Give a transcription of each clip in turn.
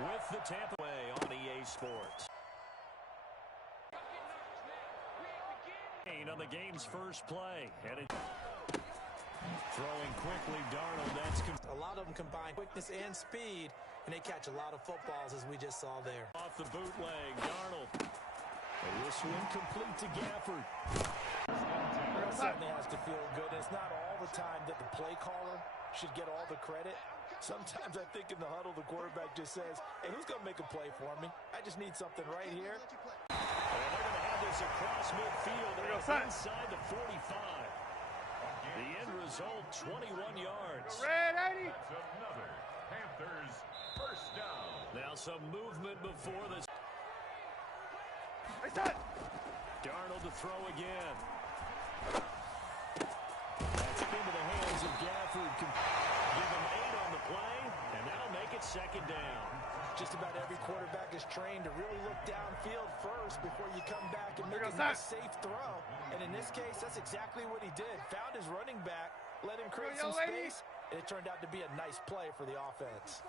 with the Tampa Bay on EA Sports. On the game's first play. And throwing quickly, Darnold. A lot of them combine quickness and speed, and they catch a lot of footballs, as we just saw there. Off the bootleg, Darnold. And this one complete to Gafford. It certainly has to feel good. It's not all the time that the play caller should get all the credit. Sometimes I think in the huddle, the quarterback just says, hey, who's going to make a play for me? I just need something right here. And they're going to have this across midfield inside the 45. The end result, 21 yards. Ready? That's another Panthers first down. Now some movement before this. Darnold to throw again. That's into the hands of Gafford. Give him 8 on the play, and that'll make it second down. Just about every quarterback is trained to really look downfield first before you come back and make a nice safe throw. And in this case, that's exactly what he did. Found his running back, let him create some space, and it turned out to be a nice play for the offense.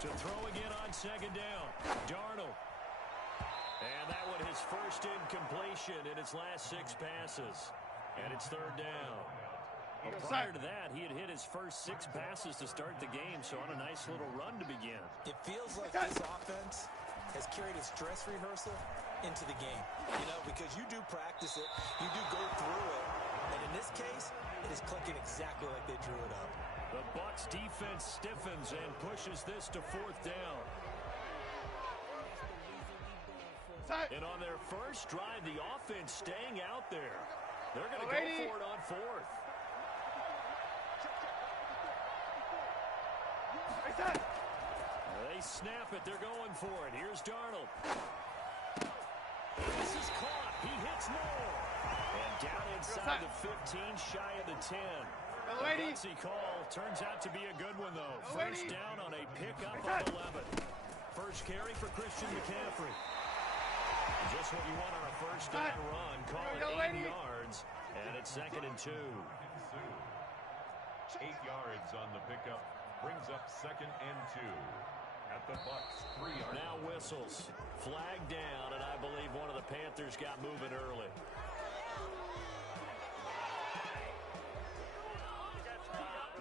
To throw again on second down, Darnold. And that one his first incompletion in its last 6 passes. And it's third down. Well, prior to that, he had hit his first 6 passes to start the game, so on a nice little run to begin. It feels like this offense has carried its dress rehearsal into the game. You know, because you do practice it, you do go through it, and in this case, it is clicking exactly like they drew it up. The Bucs defense stiffens and pushes this to 4th down. And on their first drive, the offense staying out there. They're going to go for it on 4th. They snap it. They're going for it. Here's Darnold. This is caught. He hits more. And down inside the 15, shy of the 10. The gutsy call turns out to be a good one, though. First down on a pickup of 11. First carry for Christian McCaffrey. Just what you want on a first down run. Call it 8 yards. And it's 2nd and 2. 8 yards on the pickup. Brings up 2nd and 2. At the Bucs 3-yard. Now whistles. Flag down, and I believe one of the Panthers got moving early.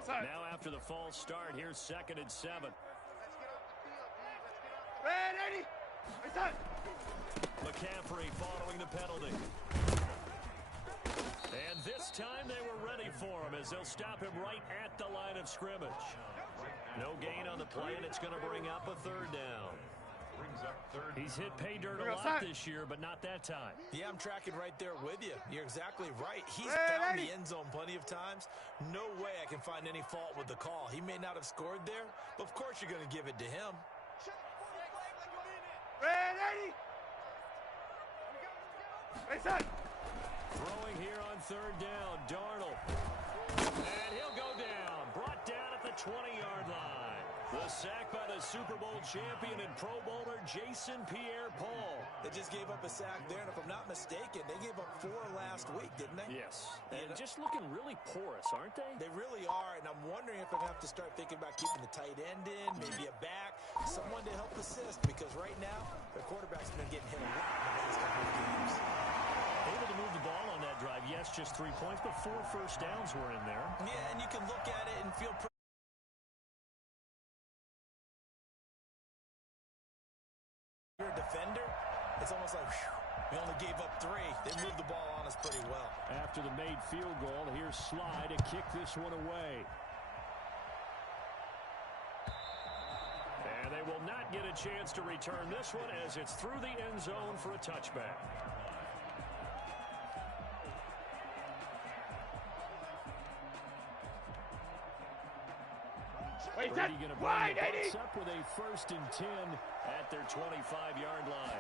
Now after the false start, here's 2nd and 7. Ready? McCaffrey following the penalty. And this time they were ready for him as they'll stop him right at the line of scrimmage. No gain on the play, and it's going to bring up a 3rd down. He's hit pay dirt a lot this year, but not that time. Yeah, I'm tracking right there with you. You're exactly right. He's found the end zone plenty of times. No way I can find any fault with the call. He may not have scored there, but of course you're going to give it to him. Ready? Throwing here on 3rd down, Darnold. And he'll go down. Brought down at the 20-yard line. The sack by the Super Bowl champion and Pro Bowler Jason Pierre-Paul. They just gave up a sack there, and if I'm not mistaken, they gave up 4 last week, didn't they? Yes. And just looking really porous, aren't they? They really are, and I'm wondering if I'm going to have to start thinking about keeping the tight end in, maybe a back, someone to help assist, because right now, the quarterback's been getting hit a lot in the last couple of games. Able to move the ball on that drive. Yes, just 3 points, but 4 first downs were in there. Yeah, and you can look at it and feel pretty you're a defender, it's almost like, whew, we only gave up 3. They moved the ball on us pretty well. After the made field goal, here's Sly to kick this one away. And they will not get a chance to return this one as it's through the end zone for a touchback. Brady going to bring the Bucs up with a 1st and 10 at their 25-yard line.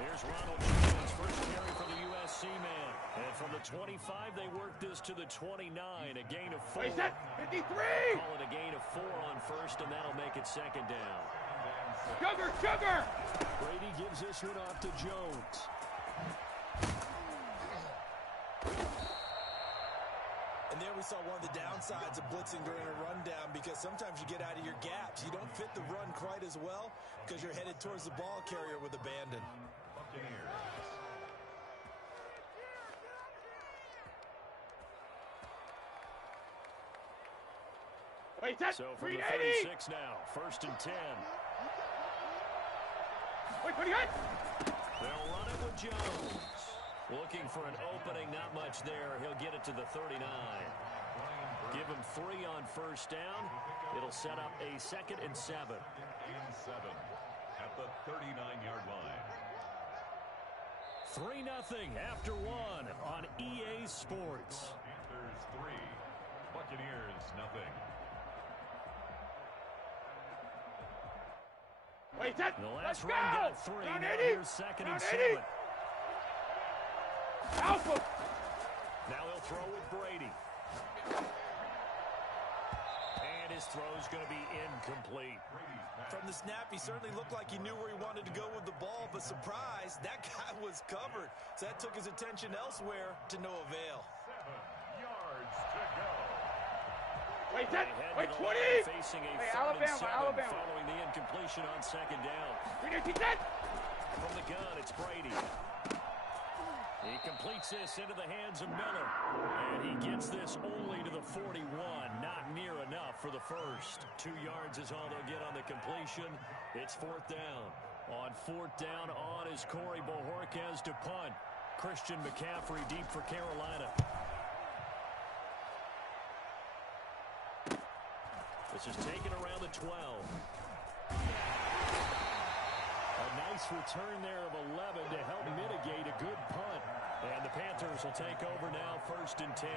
Here's Ronald Jones, first carry for the USC man. And from the 25, they work this to the 29, a gain of 4. 53! Call it a gain of 4 on 1st, and that'll make it 2nd down. Sugar! Brady gives this one off to Jones. And there probably saw one of the downsides of blitzing during a rundown because sometimes you get out of your gaps. You don't fit the run quite as well because you're headed towards the ball carrier with abandon. Buccaneers. Wait, that's So from the 380. 36 now, 1st and 10. Wait, what do you got? They'll run it with Jones. Looking for an opening, not much there. He'll get it to the 39. Give him 3 on 1st down. It'll set up a 2nd and 7. And 7 at the 39-yard line. 3-0 after 1 on EA Sports. Panthers 3, Buccaneers nothing. Wait, that. The Let's last go. run got 3. Down Now 80. here's 2nd and 7. Alpha. Now he'll throw with Brady. And his throw's going to be incomplete. From the snap, he certainly looked like he knew where he wanted to go with the ball, but surprise, that guy was covered. So that took his attention elsewhere to no avail. 7 yards to go. Wait, that. They head Wait, to the 20. line facing a Hey, 3rd and 7 Alabama. following the incompletion on 2nd down. 390. From the gun, it's Brady. He completes this into the hands of Miller. And he gets this only to the 41. Not near enough for the first. 2 yards is all they'll get on the completion. It's 4th down. On 4th down on is Corey Bojorquez to punt. Christian McCaffrey deep for Carolina. This is taken around the 12. A nice return there of 11 to help mitigate a good punt. And the Panthers will take over now, 1st and 10.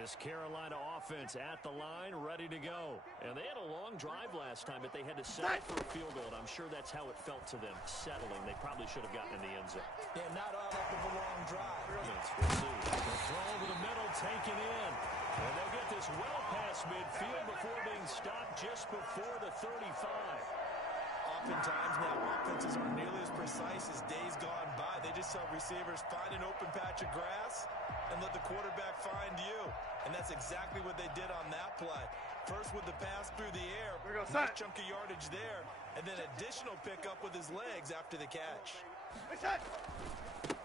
This Carolina offense at the line, ready to go. And they had a long drive last time, but they had to settle for a field goal. And I'm sure that's how it felt to them, settling. They probably should have gotten in the end zone. Yeah, not all up of a long drive. Yes, we'll see. They'll throw over the middle, taken in. And they'll get this well past midfield before being stopped just before the 35. Oftentimes now, offenses aren't nearly as precise as days gone by. They just tell receivers, find an open patch of grass and let the quarterback find you. And that's exactly what they did on that play. First with the pass through the air, nice chunk of yardage there, and then additional pickup with his legs after the catch.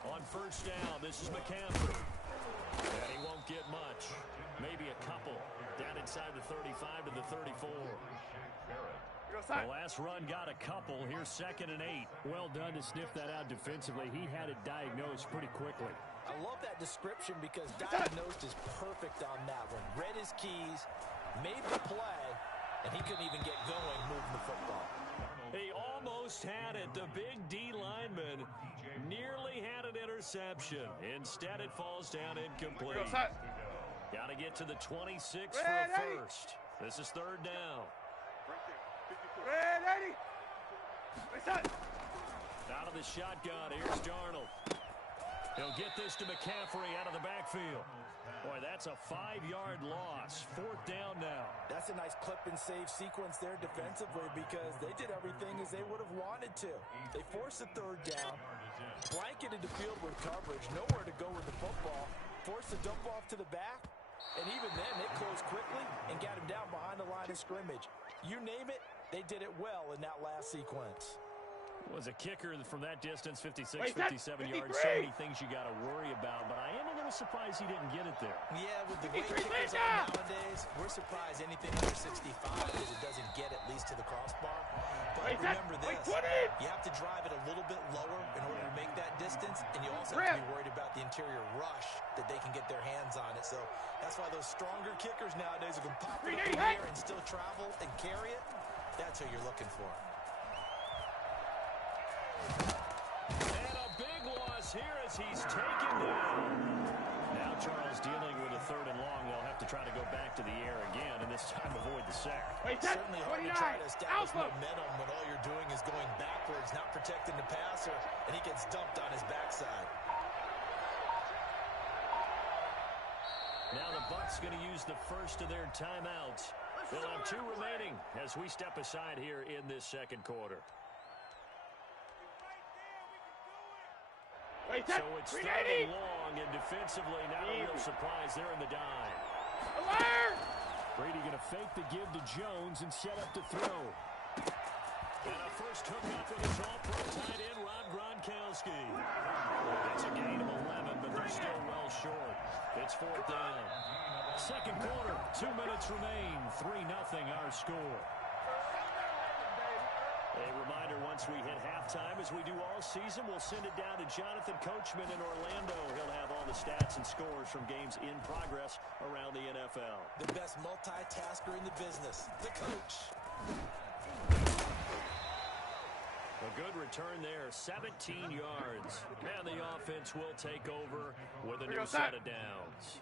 On 1st down, this is McCaffrey. And he won't get much. Maybe a couple. Down inside the 35 to the 34. The last run got a couple. Here's 2nd and 8. Well done to sniff that out defensively. He had it diagnosed pretty quickly. I love that description because diagnosed is perfect on that one. Read his keys, made the play, and he couldn't even get going moving the football. He almost had it. The big D lineman nearly had an interception. Instead, it falls down incomplete. Got to get to the 26 for a first. This is 3rd down. Out of the shotgun, here's Darnold. He'll get this to McCaffrey out of the backfield. Boy, that's a 5-yard loss. 4th down now. That's a nice clip and save sequence there defensively because they did everything as they would have wanted to. They forced the 3rd down, blanketed the field with coverage, nowhere to go with the football, forced the dump off to the back, and even then they closed quickly and got him down behind the line of scrimmage. You name it, they did it well in that last sequence. Was a kicker from that distance, 56, 57 yards. So many things you got to worry about, but I am a little surprised he didn't get it there. Yeah, with the way kickers are nowadays, we're surprised anything under 65 that it doesn't get at least to the crossbar. But remember this, you have to drive it a little bit lower in order to make that distance, and you also have to be worried about the interior rush that they can get their hands on it. So that's why those stronger kickers nowadays who can pop it up in the air and still travel and carry it, that's who you're looking for. And a big loss here as he's taken down. Now Charles dealing with a 3rd and long. They'll have to try to go back to the air again, and this time avoid the sack. Certainly hard to try to establish momentum when all you're doing is going backwards, not protecting the passer, and he gets dumped on his backside. Now the Bucs going to use the first of their timeouts. They'll have 2 remaining as we step aside here in this second quarter. So it's 3rd and long, and defensively, not a real surprise. They're in the dime. Brady going to fake the give to Jones and set up to throw. And a first hook up with his all-pro tight end, Rob Gronkowski. That's a gain of 11, but they're still well short. It's 4th down. Second quarter, 2 minutes remain. 3-0 our score. A reminder, once we hit halftime, as we do all season, we'll send it down to Jonathan Coachman in Orlando. He'll have all the stats and scores from games in progress around the NFL. The best multitasker in the business, the coach. A good return there, 17 yards. And the offense will take over with a new set of downs.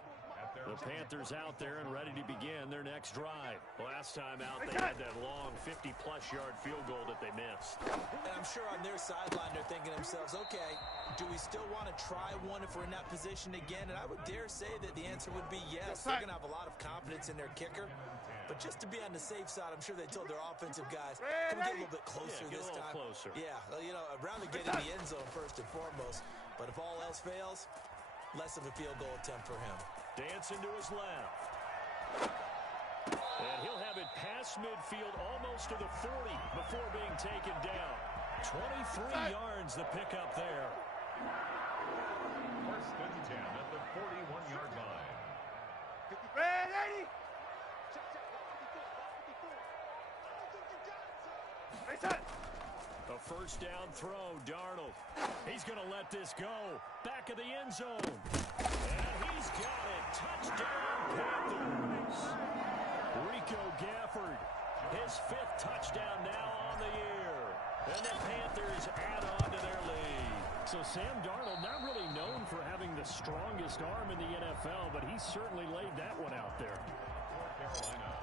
The Panthers out there and ready to begin their next drive. Last time out, they had that long 50-plus yard field goal that they missed. And I'm sure on their sideline they're thinking to themselves, okay, do we still want to try one if we're in that position again? And I would dare say that the answer would be yes. They're going to have a lot of confidence in their kicker. But just to be on the safe side, I'm sure they told their offensive guys, can we get a little bit closer this time? Closer. Yeah, you know, around to get in the end zone first and foremost. But if all else fails, less of a field goal attempt for him. Dancing to his left. And he'll have it past midfield almost to the 40 before being taken down. 23 yards the pickup there. 1st and 10 at the 41-yard line. Ready? A first down throw, Darnold. He's going to let this go. Back of the end zone. And he's got it. Touchdown, Panthers. Rico Gafford, his 5th touchdown now on the year. And the Panthers add on to their lead. So Sam Darnold, not really known for having the strongest arm in the NFL, but he certainly laid that one out there. Carolina.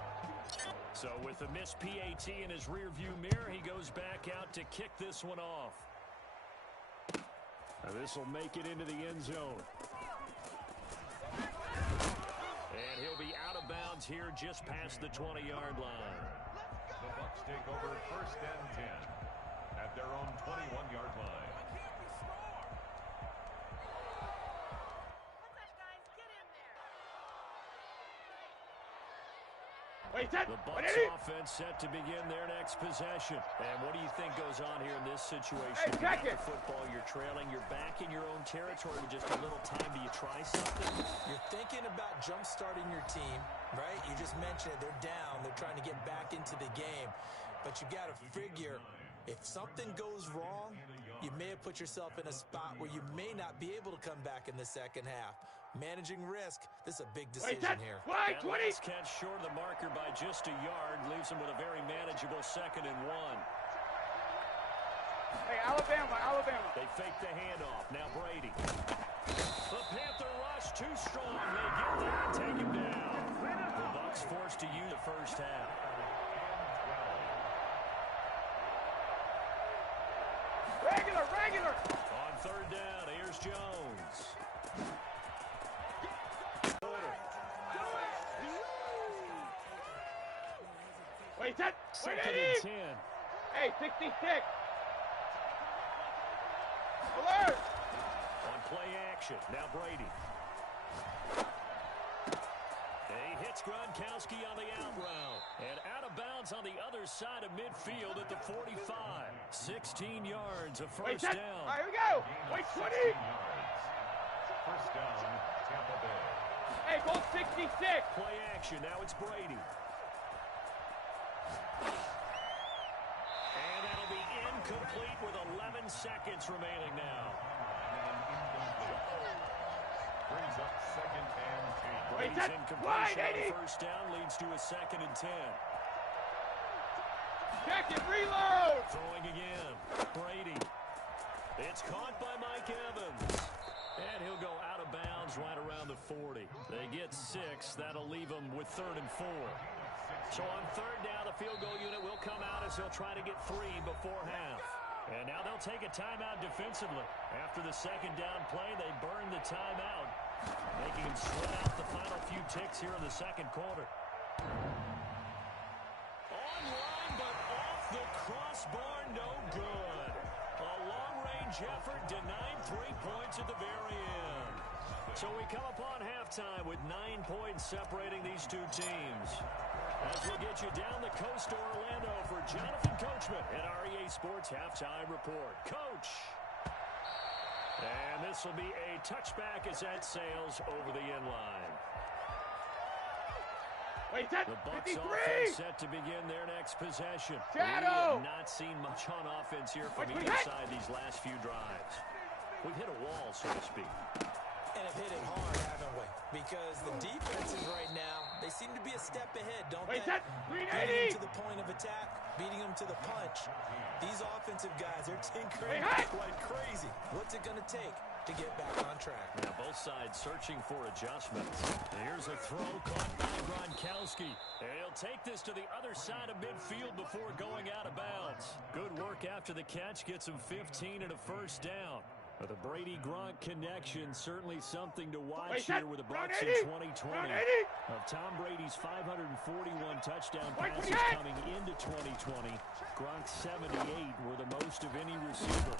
So with a missed PAT in his rearview mirror, he goes back out to kick this one off. Now this will make it into the end zone. And he'll be out of bounds here just past the 20-yard line. The Bucs take over 1st and 10 at their own 21-yard line. The Bucs offense set to begin their next possession. And what do you think goes on here in this situation? You got the football, you're trailing, you're back in your own territory with just a little time. Do you try something? You're thinking about jump-starting your team, right? You just mentioned it. They're down. They're trying to get back into the game. But you got to figure, if something goes wrong, you may have put yourself in a spot where you may not be able to come back in the second half. Managing risk, this is a big decision here. That last catch short of the marker by just a yard leaves him with a very manageable 2nd and 1. Hey, Alabama. They fake the handoff. Now Brady. The Panther rush too strong. They get there and take him down. The Bucs forced to use the first half. Regular. On 3rd down, here's Jones. Wait, set. 2nd and 10. Hey, 66. Alert. On play action, now Brady. He hits Gronkowski on the out route. And out of bounds on the other side of midfield at the 45. 16 yards, a first down. All right, here we go. Wait, 20. First down, Tampa Bay. Hey, goal 66. Play action, now it's Brady. And that'll be incomplete with 11 seconds remaining now. Brings up 2nd and 10. Brady's incompletion on the first down leads to a 2nd and 10. Check it, reload. Throwing again. Brady. It's caught by Mike Evans. And he'll go out of bounds right around the 40. They get 6. That'll leave them with 3rd and 4. So on 3rd down, the field goal unit will come out as they'll try to get 3 before half. And now they'll take a timeout defensively. After the 2nd down play, they burn the timeout, making them sweat out the final few ticks here in the second quarter. crossbar, no good. A long-range effort denied 3 points at the very end. So we come upon halftime with 9 points separating these two teams. As we get you down the coast to Orlando for Jonathan Coachman at our EA Sports Halftime Report. Coach. And this will be a touchback as that sails over the end line. Wait, that The Bucs 53! offense set to begin their next possession. Shadow! We have not seen much on offense here from Wait, either side these last few drives. We've hit a wall, so to speak. And have hit it hard, haven't we? Because the defenses right now, they seem to be a step ahead, don't Wait, they? that Beating 380! them to the point of attack, beating them to the punch. These offensive guys, they're tinkering like crazy. What's it going to take to get back on track? Now both sides searching for adjustments. Here's a throw caught by Gronkowski. And he'll take this to the other side of midfield before going out of bounds. Good work after the catch. Gets him 15 and a first down. The Brady-Gronk connection, certainly something to watch here with the Bucs in 2020. Of Tom Brady's 541 touchdown passes coming into 2020, Gronk's 78 were the most of any receiver.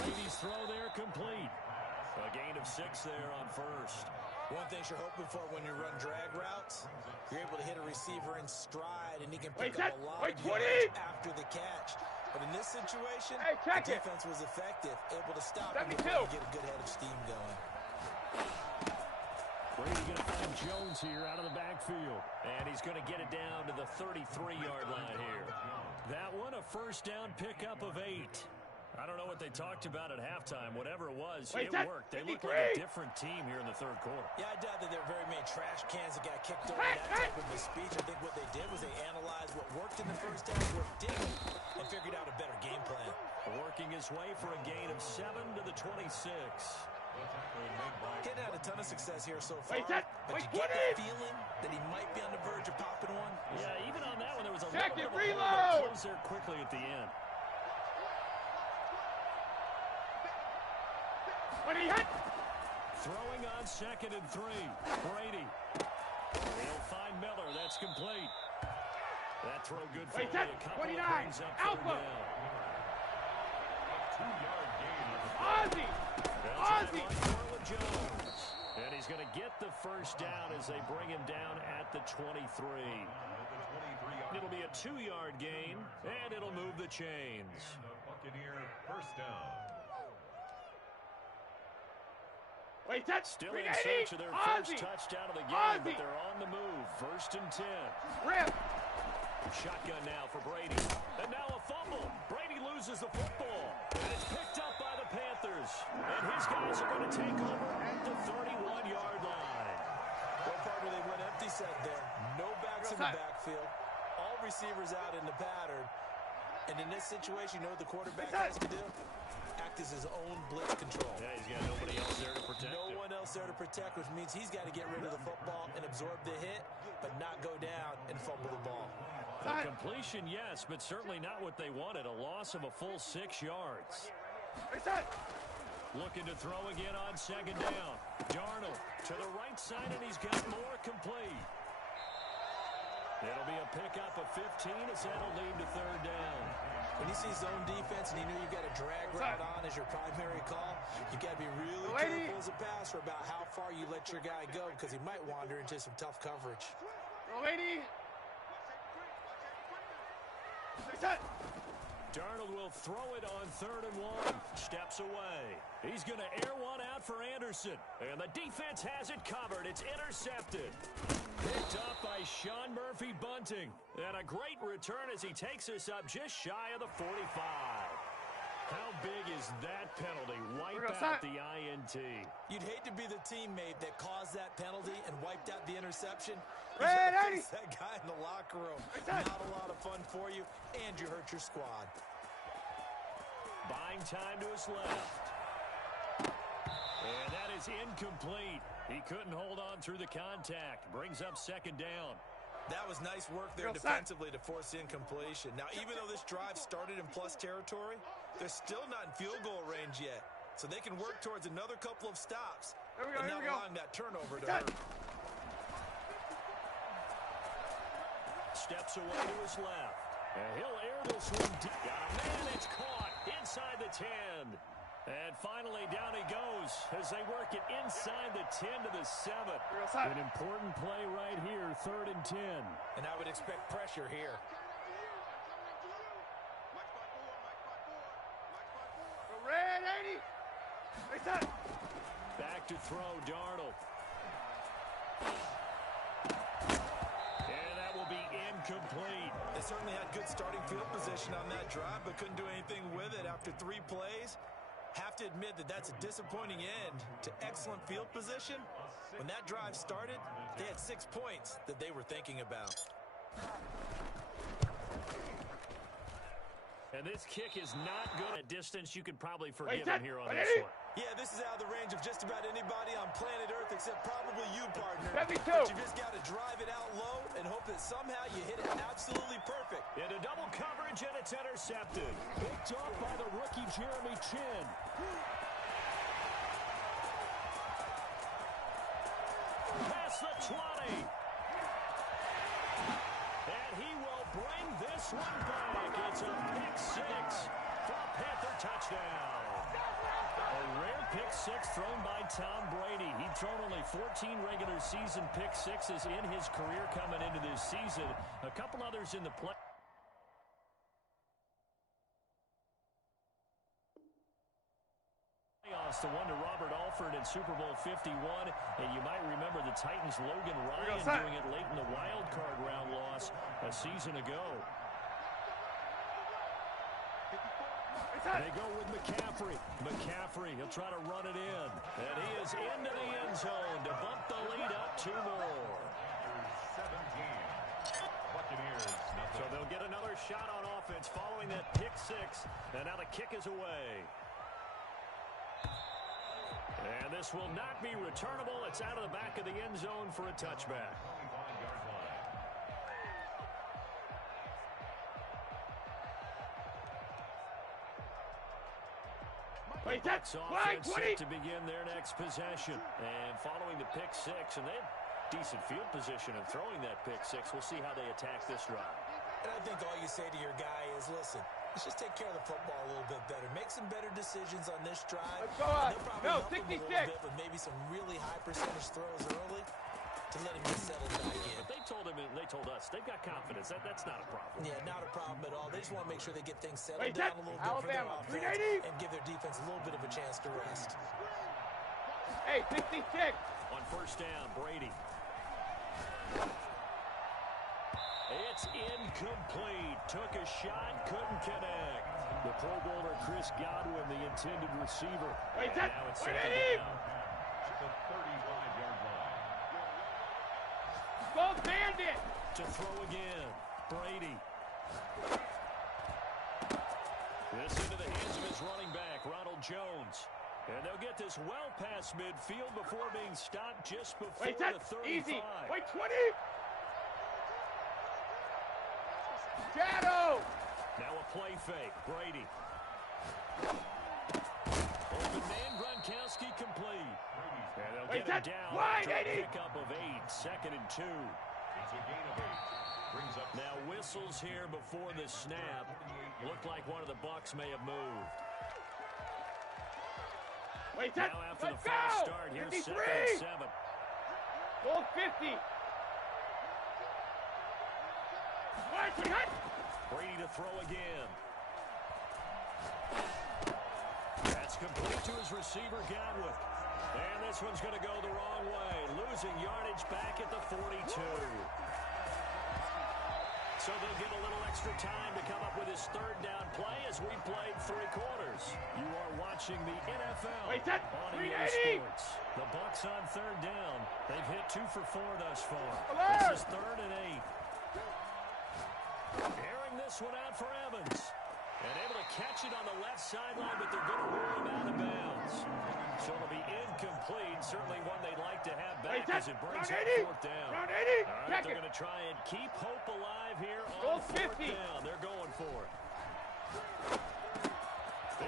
Brady's throw there complete. A gain of 6 there on first. One thing you're hoping for when you run drag routes, you're able to hit a receiver in stride, and he can pick up a lot of yards after the catch. But in this situation, the defense was effective, able to stop him before he get a good head of steam going. Brady going to find Jones here out of the backfield. And he's going to get it down to the 33-yard line here. That one, a first down pickup of 8. I don't know what they talked about at halftime. Whatever it was, it worked. They look like a different team here in the third quarter. Yeah, I doubt that there are very many trash cans that got kicked over that type of a speech. I think what they did was they analyzed what worked in the first half, what didn't, and figured out a better game plan. Working his way for a gain of 7 to the 26. Getting had a ton of success here so far, but you get that feeling that he might be on the verge of popping one. Yeah, even on that one, there was a little bit of a hole that closed there quickly at the end. Throwing on 2nd and 3. Brady. He'll find Miller. That's complete. That throw good for only a couple. 29. Brings up Alpha. 2-yard gain. Ozzy. Ozzy. Jones. And he's going to get the first down as they bring him down at the 23. It'll be a 2-yard gain, and it'll move the chains. Buccaneer first down. Still in search of their first touchdown of the game, but they're on the move. 1st and 10. Shotgun now for Brady. And now a fumble. Brady loses the football. And it's picked up by the Panthers. And his guys are going to take over at the 31-yard line. Well, partner, they went empty set there. No backs in the backfield. All receivers out in the pattern. And in this situation, you know what the quarterback has to do? Act as his own blitz control. Yeah, he's got nobody else there to protect him. No one else there to protect, which means he's got to get rid of the football and absorb the hit, but not go down and fumble the ball. A completion, yes, but certainly not what they wanted. A loss of a full 6 yards. Looking to throw again on 2nd down. Darnold to the right side, and he's got more complete. It'll be a pickup of 15 as that'll lead to 3rd down. When you see zone defense and you know you've got a drag route on as your primary call, you've got to be really careful as a passer about how far you let your guy go because he might wander into some tough coverage. Darnold will throw it on 3rd and 1. Steps away. He's going to air one out for Anderson. And the defense has it covered. It's intercepted. Picked up by Sean Murphy Bunting. And a great return as he takes us up just shy of the 45. How big is that penalty? Wipe out the INT. You'd hate to be the teammate that caused that penalty and wiped out the interception. You face that guy in the locker room. Not a lot of fun for you, and you hurt your squad. Buying time to his left. And that is incomplete. He couldn't hold on through the contact. Brings up 2nd down. That was nice work there defensively to force incompletion. Now, even though this drive started in plus territory, they're still not in field goal range yet. So they can work towards another couple of stops and not allowing that turnover to hurt. Steps away to his left. And he'll air will swing deep. Got a man, it's caught inside the 10. And finally, down he goes as they work it inside the 10 to the 7. An important play right here, 3rd and 10. And I would expect pressure here. Red 80. Back to throw, Darnold. And that will be incomplete. They certainly had good starting field position on that drive, but couldn't do anything with it after 3 plays. Have to admit that that's a disappointing end to excellent field position. When that drive started, they had 6 points that they were thinking about. And this kick is not good at distance. You could probably forgive him here on this one. Yeah, this is out of the range of just about anybody on planet Earth except probably you, partner. 72. But you just got to drive it out low and hope that somehow you hit it absolutely perfect. Into double coverage, and it's intercepted. Picked off by the rookie Jeremy Chin. Past the 20. And he will bring this one back. It's a pick 6 for a Panther touchdown. A rare pick 6 thrown by Tom Brady. He'd thrown only 14 regular season pick 6s in his career coming into this season. A couple others in the play. The one to Robert Alford in Super Bowl 51, and you might remember the Titans' Logan Ryan doing it late in the wild card round loss a season ago. They go with McCaffrey. McCaffrey, he'll try to run it in, and he is into the end zone to bump the lead up 2 more. 17. Buccaneers. So they'll get another shot on offense following that pick 6, and now the kick is away. And this will not be returnable. It's out of the back of the end zone for a touchback. Bucks offense set to begin their next possession. And following the pick 6, and they have decent field position in throwing that pick 6. We'll see how they attack this drive. And I think all you say to your guy is, listen, let's just take care of the football a little bit better. Make some better decisions on this drive. Let's go on. No, 66. A little bit with maybe some really high percentage throws early to let him get settled back in. But they told him, and they told us, they've got confidence. That's not a problem. Yeah, not a problem at all. They just want to make sure they get things settled down a little bit for their offense and give their defense a little bit of a chance to rest. Hey, 66. On first down, Brady. It's incomplete. Took a shot, couldn't connect. The Pro Bowler Chris Godwin, the intended receiver. And now it's second down. The 35-yard line. Go Bandit. To throw again. Brady. This into the hands of his running back, Ronald Jones. And they'll get this well past midfield before being stopped just before the 35. Easy. Wait, 20. Shadow. Now a play fake. Brady. Open man, Gronkowski complete. And they'll get him down after a pickup of 8. 2nd and 2. It's a gain of 8. Brings up now whistles here before the snap. Looked like one of the Bucs may have moved. Now after the false start, here's 2nd and 7. Goal 50. Brady to throw again. That's complete to his receiver, Godwin. And this one's going to go the wrong way. Losing yardage back at the 42. So they'll get a little extra time to come up with his 3rd down play as we played 3 quarters. You are watching the NFL on EA Sports. The Bucs on 3rd down. They've hit 2 for 4 thus far. This is 3rd and 8. Airing this one out for Evans. And able to catch it on the left sideline, but they're going to rule him out of bounds. So it'll be incomplete. Certainly one they'd like to have back as it brings up 4th down. All right, they're going to try and keep hope alive here on 4th down. They're going for it.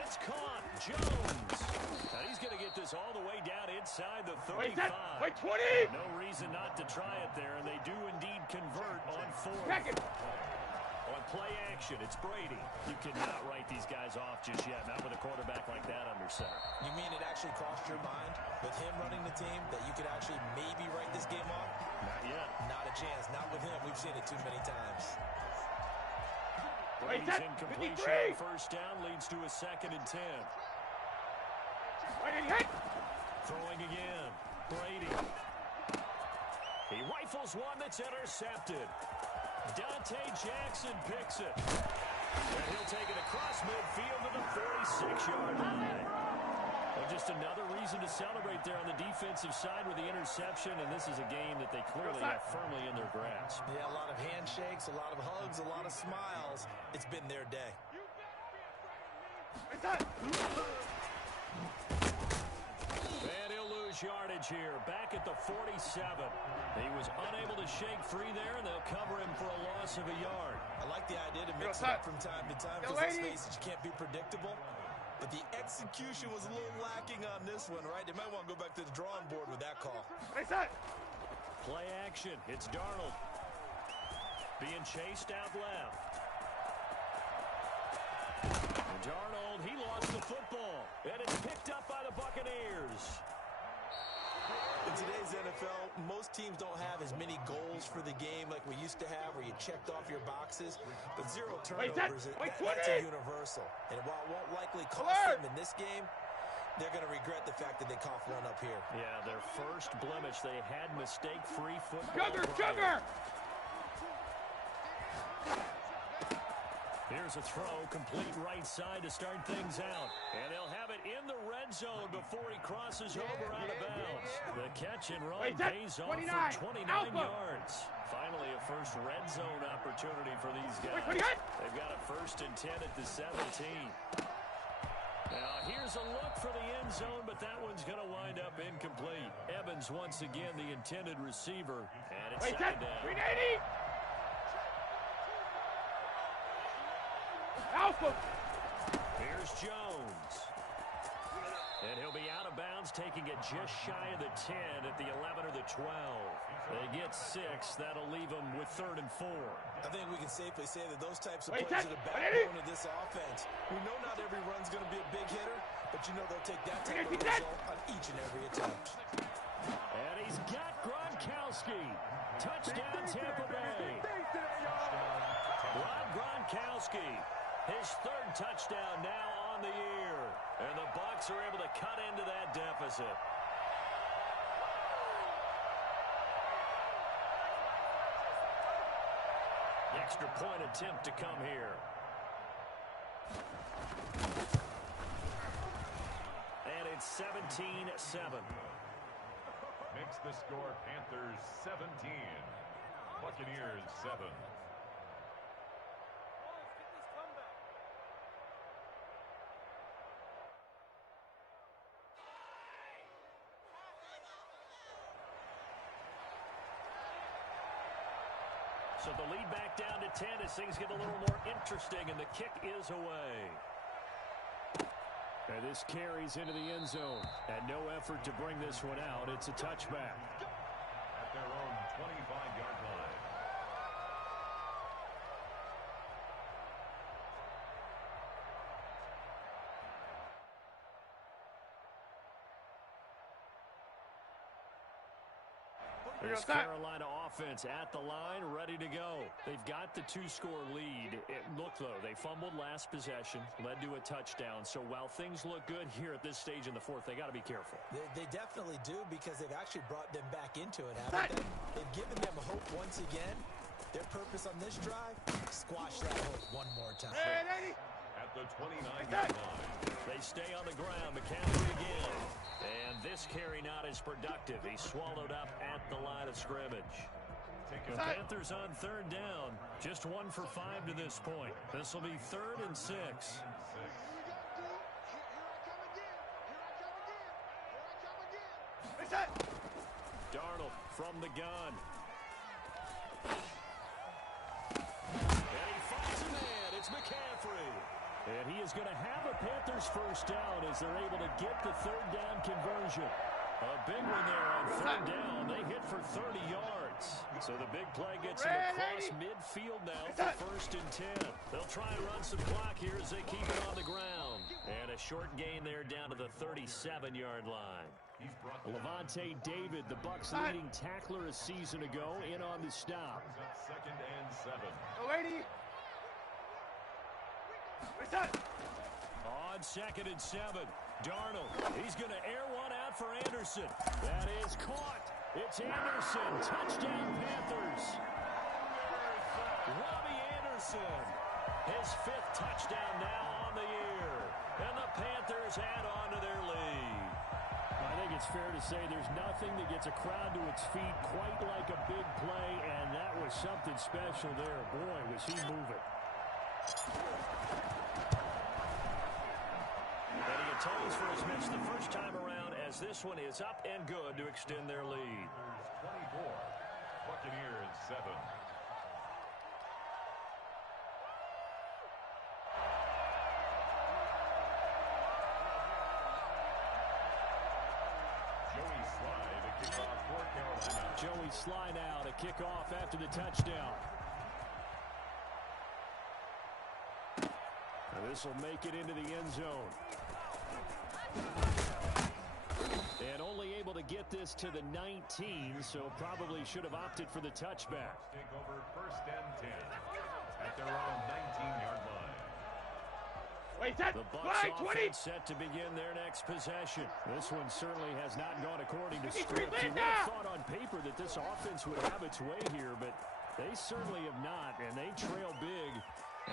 It's caught. Jones. Now he's going to get this all the way down inside the 35. Wait, 20. No reason not to try it there, and they do indeed convert on 4th. On play action. It's Brady. You cannot write these guys off just yet, not with a quarterback like that under center. You mean it actually crossed your mind with him running the team that you could actually maybe write this game off? Not yet. Not a chance. Not with him. We've seen it too many times. Brady's incompletion. First down leads to a 2nd and 10. Throwing again. Brady. He rifles one that's intercepted. Dante Jackson picks it. And he'll take it across midfield to the 46-yard line. Well, just another reason to celebrate there on the defensive side with the interception, and this is a game that they clearly have firmly in their grasp. Yeah, a lot of handshakes, a lot of hugs, a lot of smiles. It's been their day. And he'll lose yardage here, back at the 47. He was unable to shake free there, and they'll cover him for a loss of a yard. I like the idea to mix it up from time to time because let's face it, you can't be predictable. But the execution was a little lacking on this one, right? They might want to go back to the drawing board with that call. Play action. It's Darnold. Being chased out left. And Darnold, he lost the football. And it's picked up by the Buccaneers. In today's NFL, most teams don't have as many goals for the game like we used to have where you checked off your boxes. But 0 turnovers, that's a universal. And while it won't likely cost them in this game, they're going to regret the fact that they coughed one up here. Yeah, their first blemish. They had mistake-free football. Sugar! Here's a throw, complete right side to start things out. And they'll have it in the red zone before he crosses over out of bounds. The catch and run pays off for 29 yards. Finally, a first red zone opportunity for these guys. They've got a 1st and 10 at the 17. Now, here's a look for the end zone, but that one's going to wind up incomplete. Evans, once again, the intended receiver. And it's 2nd down. 380! Alpha! Here's Jones. And he'll be out of bounds, taking it just shy of the 10 at the 11 or the 12. They get 6. That'll leave them with 3rd and 4. I think we can safely say that those types of plays are the backbone of this offense. We know not every run's going to be a big hitter, but you know they'll take that type of result on each and every attempt. And he's got Gronkowski. Touchdown, Tampa Bay. Rob Gronkowski, his 3rd touchdown now on the year. And the Bucs are able to cut into that deficit. Extra point attempt to come here. And it's 17-7. Makes the score Panthers 17. Buccaneers 7. So the lead back down to 10 as things get a little more interesting, and the kick is away. And this carries into the end zone. And no effort to bring this one out. It's a touchback. At their own 25-yard line. This Carolina offense at the line, ready to go. They've got the 2-score lead. Look, though, they fumbled last possession, led to a touchdown. So while things look good here at this stage in the 4th, they got to be careful. They definitely do because they've actually brought them back into it, haven't they? They've given them hope once again. Their purpose on this drive, squash that hope one more time. At the 29-yard line. They stay on the ground. McCaffrey again. And this carry not as productive. He's swallowed up at the line of scrimmage. The Panthers on 3rd down. Just 1 for 5 to this point. This will be 3rd and 6. Darnold from the gun. And he finds a man. It's McCaffrey. And he is going to have a Panthers 1st down as they're able to get the 3rd down conversion. A big one there on third down. They hit for 30 yards. So the big play gets them across midfield now for 1st and 10. They'll try and run some clock here as they keep it on the ground. And a short gain there down to the 37-yard line. Levante David, the Bucs' leading tackler a season ago, in on the stop. 2nd and 7. Lady. On 2nd and 7. Darnold, he's going to air one out for Anderson. That is caught. It's Anderson. Touchdown, Panthers. Robbie Anderson, his 5th touchdown now on the year. And the Panthers add on to their lead. I think it's fair to say there's nothing that gets a crowd to its feet quite like a big play, and that was something special there. Boy, was he moving. And he atones for his miss the first time around, as this one is up and good to extend their lead. 24, Buccaneers 7. Joey Sly now to kick off after the touchdown. This will make it into the end zone. And only able to get this to the 19, so probably should have opted for the touchback. Take over 1st and 10 at their own 19-yard line. The Bucs offense set to begin their next possession. This one certainly has not gone according to script. You would have thought on paper that this offense would have its way here, but they certainly have not, and they trail big.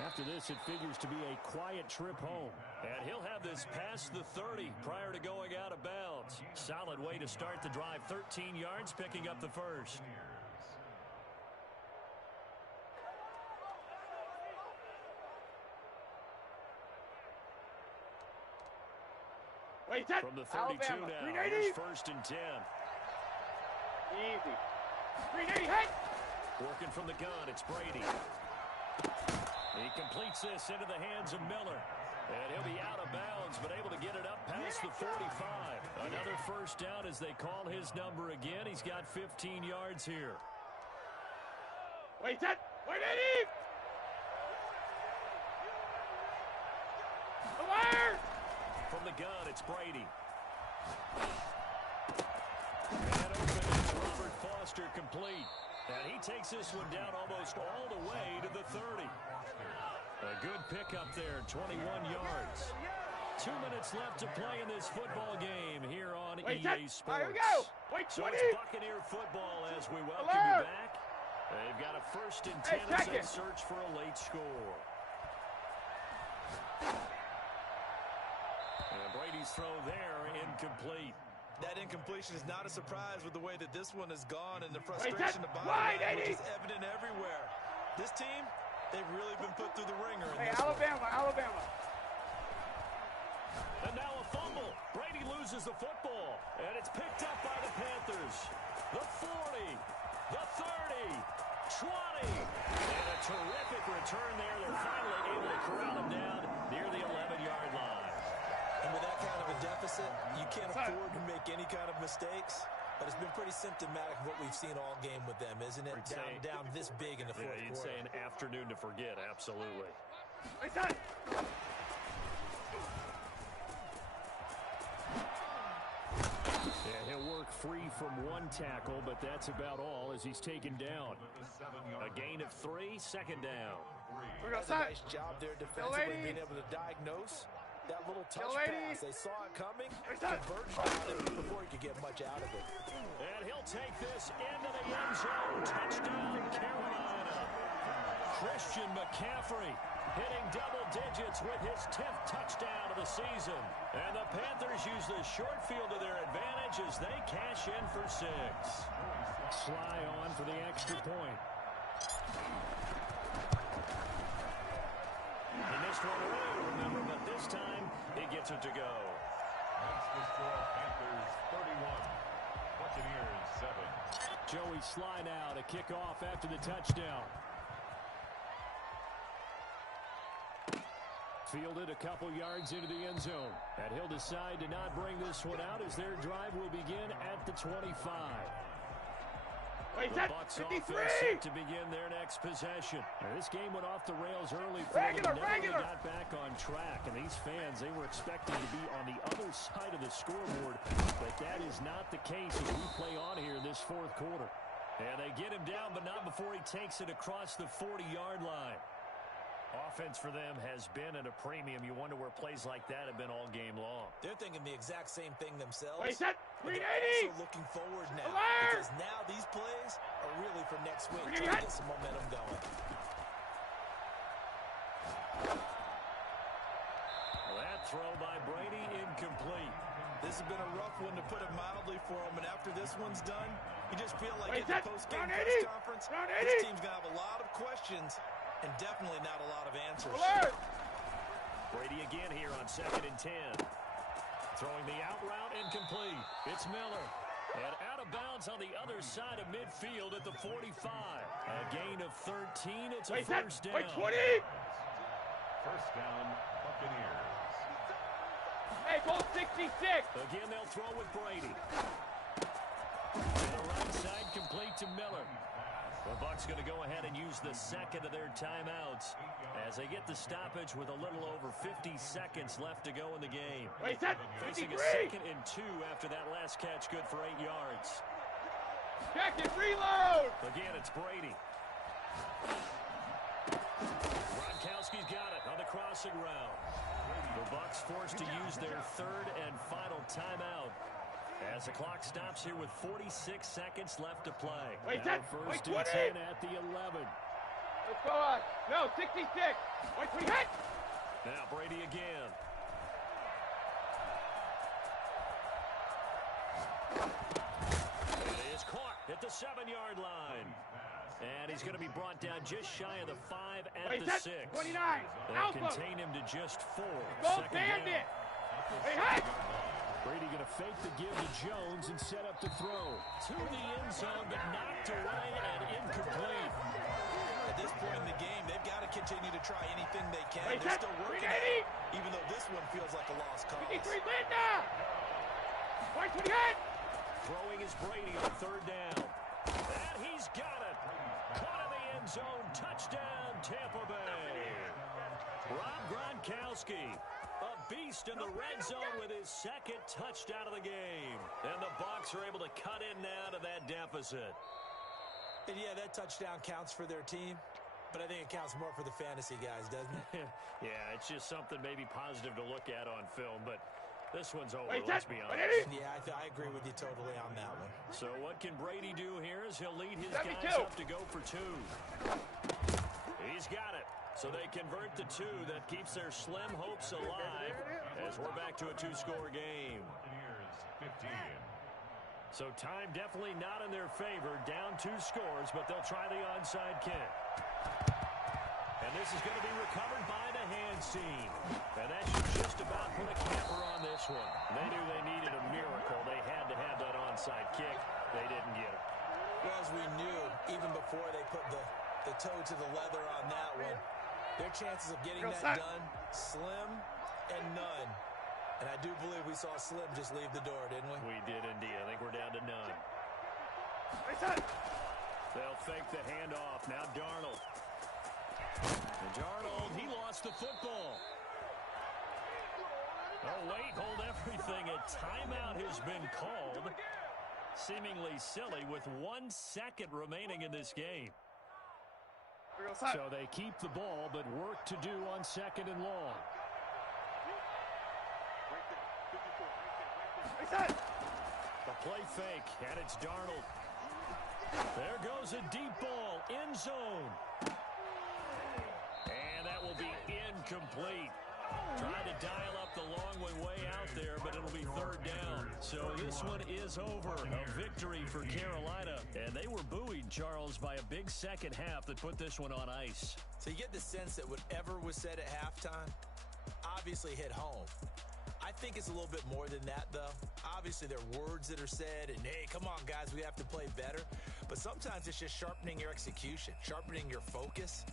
After this, it figures to be a quiet trip home. And he'll have this past the 30 prior to going out of bounds. Solid way to start the drive. 13 yards, picking up the first. From the 32 Alabama. now, here's 1st and 10. Easy. 380, hey! Working from the gun, it's Brady. He completes this into the hands of Miller. And he'll be out of bounds, but able to get it up past the 45. Another first down as they call his number again. He's got 15 yards here. Wait, Eddie! Fire! From the gun, it's Brady. And open to Robert Foster, complete. And he takes this one down almost all the way to the 30. A good pickup there, 21 yards. 2 minutes left to play in this football game here on EA Sports. Here we go. So it's Buccaneer football as we welcome you back. They've got a 1st and 10 as they search for a late score. And Brady's throw there, incomplete. That incompletion is not a surprise with the way that this one has gone, and the frustration about it, which is evident everywhere. This team, they've really been put through the ringer in this Alabama. And now a fumble. Brady loses the football, and it's picked up by the Panthers. The 40, the 30, 20. And a terrific return there. They're finally able to corral him down near the 11-yard line. And with that kind of a deficit, you can't afford to make any kind of mistakes. But it's been pretty symptomatic of what we've seen all game with them, isn't it? Down this big in the fourth quarter. You'd say an afternoon to forget, absolutely. Yeah, he'll work free from one tackle, but that's about all as he's taken down. A gain of 3, 2nd down. That's a nice job there defensively, being able to diagnose that little touch pass. They saw it coming, converged on it before he could get much out of it. And he'll take this into the end zone. Touchdown, Carolina. Christian McCaffrey hitting double digits with his 10th touchdown of the season. And the Panthers use the short field to their advantage as they cash in for 6. Sly on for the extra point. He missed one earlier, remember, but this time he gets it to go. That's the score. Panthers 31, Buccaneers 7. Joey Sly now to kick off after the touchdown. Fielded a couple yards into the end zone. And he'll decide to not bring this one out as their drive will begin at the 25. Wait, The Bucs offense set to begin their next possession. Now, this game went off the rails early for them, never really got back on track. And these fans, they were expecting to be on the other side of the scoreboard, but that is not the case as we play on here in this fourth quarter. And they get him down, but not before he takes it across the 40-yard line. Offense for them has been at a premium. You wonder where plays like that have been all game long. They're thinking the exact same thing themselves. Wait, set. 380. They're also looking forward now. Alert. Because now these plays are really for next week. Trying to get some momentum going. That throw by Brady incomplete. This has been a rough one, to put it mildly, for them. And after this one's done, you just feel like Wait, in the post-game press conference, this team's going to have a lot of questions and definitely not a lot of answers. Alert. Brady again here on 2nd and 10. Throwing the out route incomplete. It's Miller. And out of bounds on the other side of midfield at the 45. A gain of 13. It's a first down. Wait, 20. First down, Buccaneers. Hey, goal 66. Again, they'll throw with Brady. And the right side complete to Miller. The Bucs going to go ahead and use the second of their timeouts as they get the stoppage with a little over 50 seconds left to go in the game. Wait, set. Facing 53. a 2nd and 2 after that last catch, good for 8 yards. Check it, reload. Again, it's Brady. Gronkowski's got it on the crossing route. The Bucs forced to use their 3rd and final timeout as the clock stops here with 46 seconds left to play. Wait, now wait, first and 10 at the 11. Let's go on. No, 66. Wait, 20. Hit. Now Brady again. It is caught at the 7-yard line. And he's going to be brought down just shy of the 5 at the 6. 29. They'll contain him to just 4. Go bandit. Hey, hit. Brady going to fake the give to Jones and set up to throw. To the end zone, but knocked away and incomplete. At this point in the game, they've got to continue to try anything they can. Wait, They're still working at it, 380. even though this one feels like a lost cause. 53, Linda. Wait, 20. Hit. Throwing is Brady on 3rd down. And he's got it. Caught in the end zone. Touchdown, Tampa Bay. Rob Gronkowski, a beast in the red zone with his 2nd touchdown of the game. And the Bucs are able to cut in now to that deficit. And yeah, that touchdown counts for their team, but I think it counts more for the fantasy guys, doesn't it? Yeah, it's just something maybe positive to look at on film, but this one's over, Wait, let's be honest. Yeah, I agree with you totally on that one. So what can Brady do here as he'll lead his 72. guys up to go for 2. He's got it. So they convert the 2. That keeps their slim hopes alive as we're back to a 2-score game. Buccaneers 15. So time definitely not in their favor. Down 2 scores, but they'll try the onside kick. And this is going to be recovered by the hands team. And that should just about put a capper on this one. They knew they needed a miracle. They had to have that onside kick. They didn't get it. Well, as we knew, even before they put the toe to the leather on that one, their chances of getting that done, slim and none. And I do believe we saw Slim just leave the door, didn't we? We did indeed. I think we're down to none. They'll fake the handoff. Now Darnold. And Darnold, he lost the football. Oh, wait, hold everything. A timeout has been called. Seemingly silly with 1 second remaining in this game. So they keep the ball, but work to do on 2nd and long. The play fake, and it's Darnold. There goes a deep ball, end zone. And that will be incomplete. Trying to dial up the long way out there, but it'll be 3rd down. So this one is over. A victory for Carolina. And they were buoyed, Charles, by a big second half that put this one on ice. So you get the sense that whatever was said at halftime obviously hit home. I think it's a little bit more than that, though. Obviously, there are words that are said, and hey, come on, guys, we have to play better. But sometimes it's just sharpening your execution, sharpening your focus,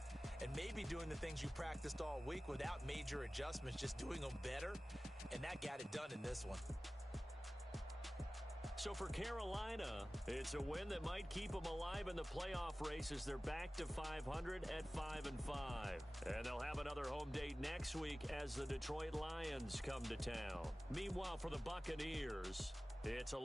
and and maybe doing the things you practiced all week without major adjustments, just doing them better, and that got it done in this one. So for Carolina, it's a win that might keep them alive in the playoff race as they're back to 500 at 5-5. And they'll have another home date next week as the Detroit Lions come to town. Meanwhile, for the Buccaneers, it's a